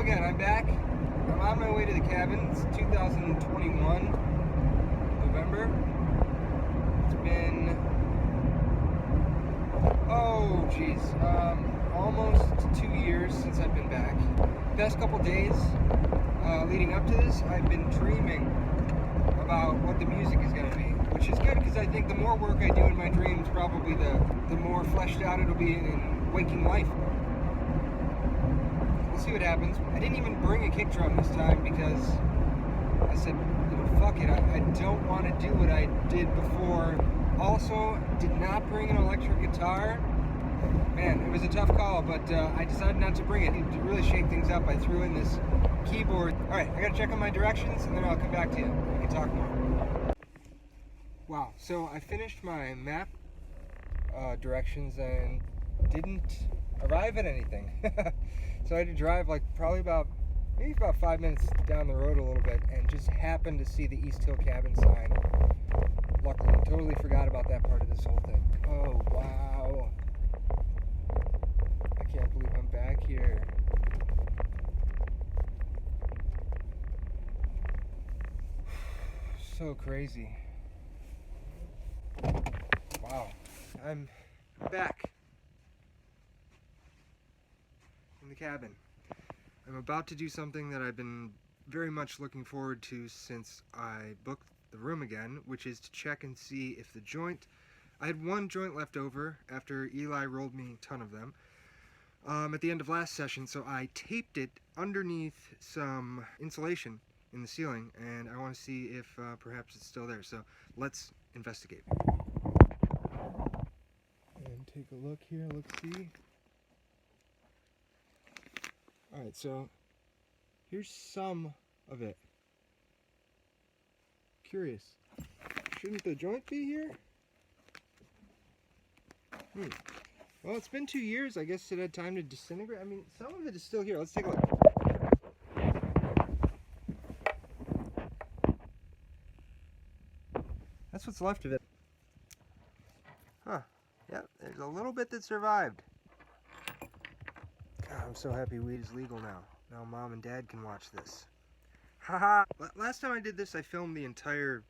So again, I'm back. I'm on my way to the cabin. It's 2021, November. It's been, almost 2 years since I've been back. The past couple days leading up to this, I've been dreaming about what the music is going to be, which is good because I think the more work I do in my dreams, probably the more fleshed out it'll be in waking life. We'll see what happens. I didn't even bring a kick drum this time because I said, fuck it, I don't want to do what I did before. Also, did not bring an electric guitar. Man, it was a tough call, but I decided not to bring it. To really shake things up, I threw in this keyboard. Alright, I gotta check on my directions and then I'll come back to you. We can talk more. Wow, so I finished my map directions and didn't arrive at anything. So I had to drive maybe about 5 minutes down the road a little bit and just happened to see the East Hill Cabin sign. Luckily, totally forgot about that part of this whole thing. Oh, wow. I can't believe I'm back here. So crazy. Wow. I'm back in the cabin. I'm about to do something that I've been very much looking forward to since I booked the room again, which is to check and see if the joint... I had one joint left over after Eli rolled me a ton of them at the end of last session, so I taped it underneath some insulation in the ceiling, and I want to see if perhaps it's still there. So let's investigate. And take a look here, see. Alright, so here's some of it. Curious. Shouldn't the joint be here? Well, it's been 2 years. I guess it had time to disintegrate. I mean, some of it is still here. Let's take a look. That's what's left of it. Huh. Yeah, there's a little bit that survived. God, I'm so happy weed is legal now. Now Mom and Dad can watch this. Haha! Last time I did this, I filmed the entire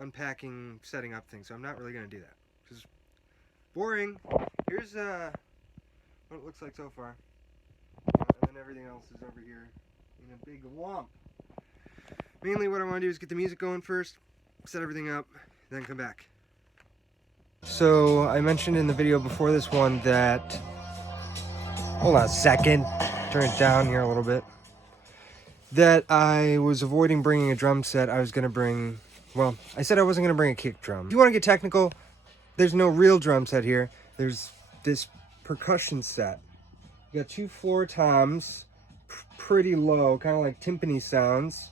unpacking, setting up thing, so I'm not really going to do that. Because boring. Here's what it looks like so far. And then everything else is over here in a big lump. Mainly what I want to do is get the music going first, set everything up, then come back. So I mentioned in the video before this one that... Hold on a second. Turn it down here a little bit. That I was avoiding bringing a drum set. I was going to bring... Well, I said I wasn't going to bring a kick drum. If you want to get technical, there's no real drum set here. There's this percussion set. You got 2 floor toms, pretty low, kind of like timpani sounds.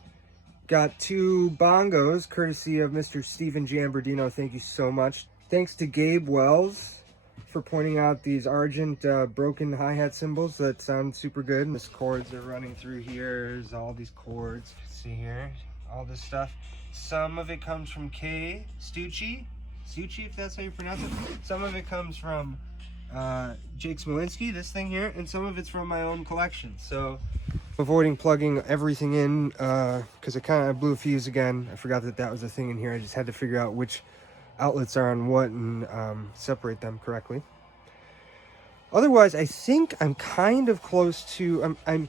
Got 2 bongos, courtesy of Mr. Steven Giambardino. Thank you so much. Thanks to Gabe Wells for pointing out these Argent broken hi-hat cymbals that sound super good. These chords are running through here. There's all these chords. See here, all this stuff. Some of it comes from Kay Stucci, if that's how you pronounce it. Some of it comes from Jake Smolinski, this thing here, and some of it's from my own collection. So, avoiding plugging everything in because I kind of blew a fuse again. I forgot that was a thing in here. I just had to figure out which outlets are on what and separate them correctly. Otherwise, I think I'm kind of close to... I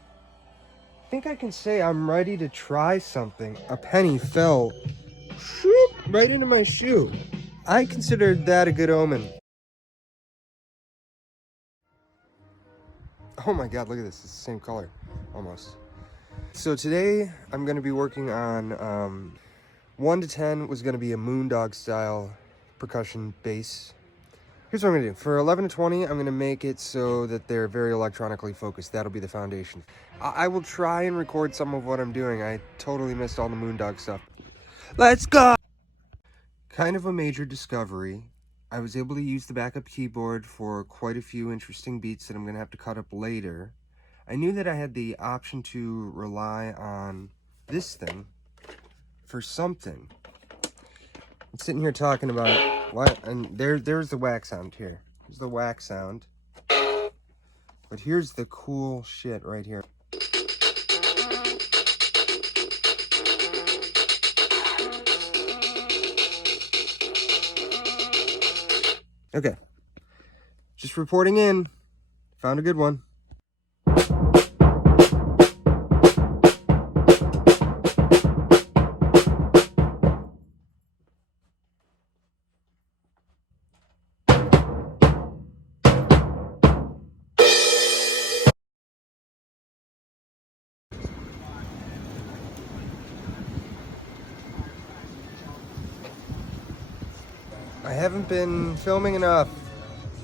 think I can say I'm ready to try something. A penny fell right into my shoe. I considered that a good omen. Oh my god, look at this. It's the same color, almost. So today, I'm going to be working on 1 to 10 was going to be a Moondog style percussion bass. Here's what I'm going to do. For 11 to 20, I'm going to make it so that they're very electronically focused. That'll be the foundation. I will try and record some of what I'm doing. I totally missed all the Moondog stuff. Let's go! Kind of a major discovery. I was able to use the backup keyboard for quite a few interesting beats that I'm going to have to cut up later. I knew that I had the option to rely on this thing for something. I'm sitting here talking about what, and there's the whack sound here. Here's the whack sound. But here's the cool shit right here. Okay. Just reporting in. Found a good one. I haven't been filming enough.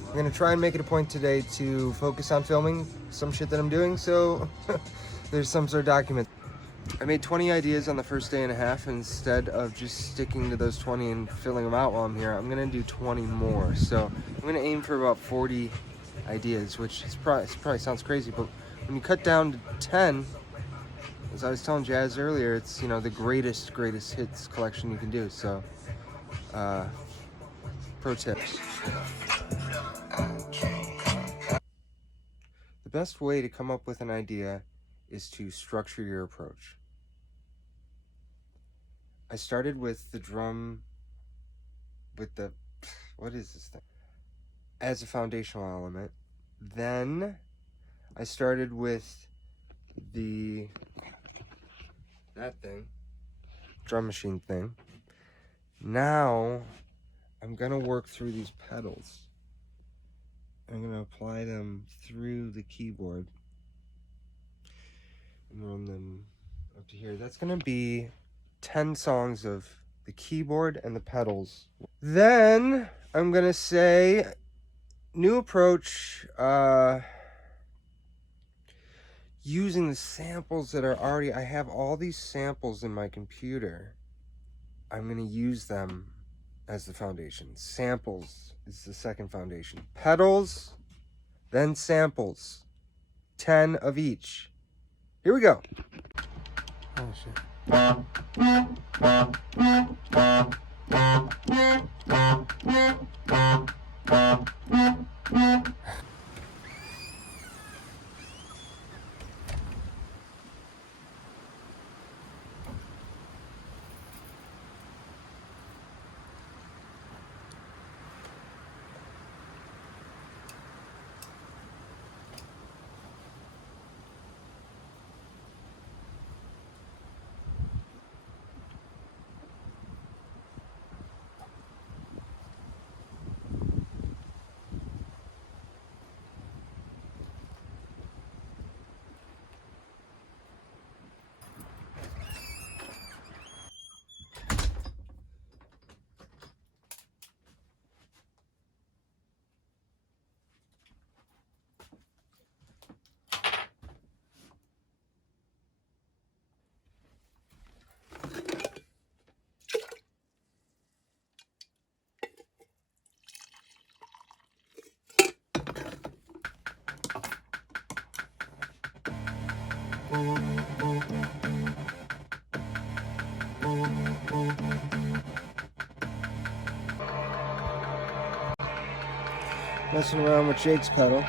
I'm gonna try and make it a point today to focus on filming some shit that I'm doing, so there's some sort of document. I made 20 ideas on the first day and a half. Instead of just sticking to those 20 and filling them out while I'm here, I'm gonna do 20 more. So I'm gonna aim for about 40 ideas, which is probably sounds crazy, but when you cut down to 10, as I was telling Jazz earlier, it's, you know, the greatest hits collection you can do. So pro tips. The best way to come up with an idea is to structure your approach. I started with the drum, what is this thing? As a foundational element. Then I started with that thing, drum machine thing. Now I'm gonna work through these pedals. I'm gonna apply them through the keyboard and run them up to here. That's gonna be 10 songs of the keyboard and the pedals. Then I'm gonna say new approach, using the samples that are already, I have all these samples in my computer. I'm gonna use them as the foundation. Samples is the second foundation. Pedals, then samples. 10 of each. Here we go. Oh shit. Messing around with Jake's pedal.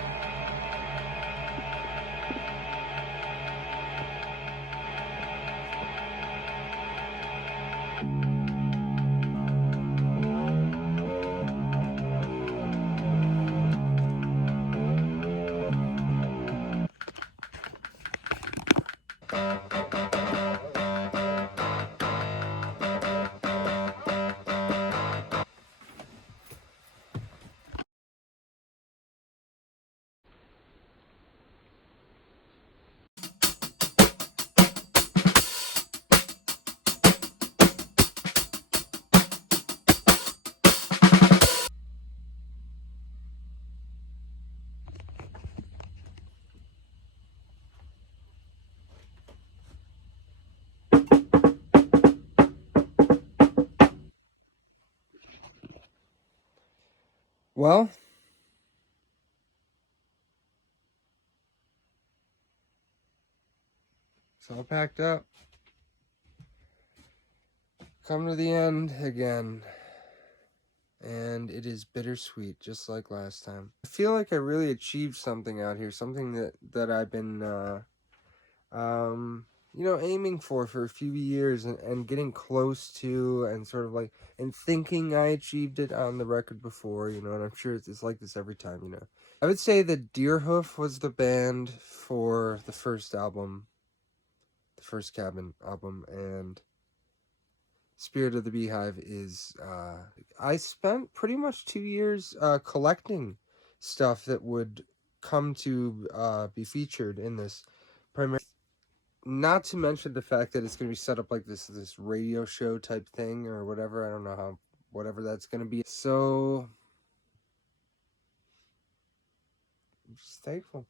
Well, it's all packed up. Come to the end again. And it is bittersweet, just like last time. I feel like I really achieved something out here, something that I've been aiming for a few years, and getting close to, and sort of like, and thinking I achieved it on the record before, and I'm sure it's like this every time. I would say that Deerhoof was the band for the first album, the first Cabin album, and Spirit of the Beehive is, I spent pretty much 2 years collecting stuff that would come to be featured in this, primarily. Not to mention the fact that it's going to be set up like this radio show type thing or whatever. I don't know how, whatever that's going to be. So, I'm just thankful.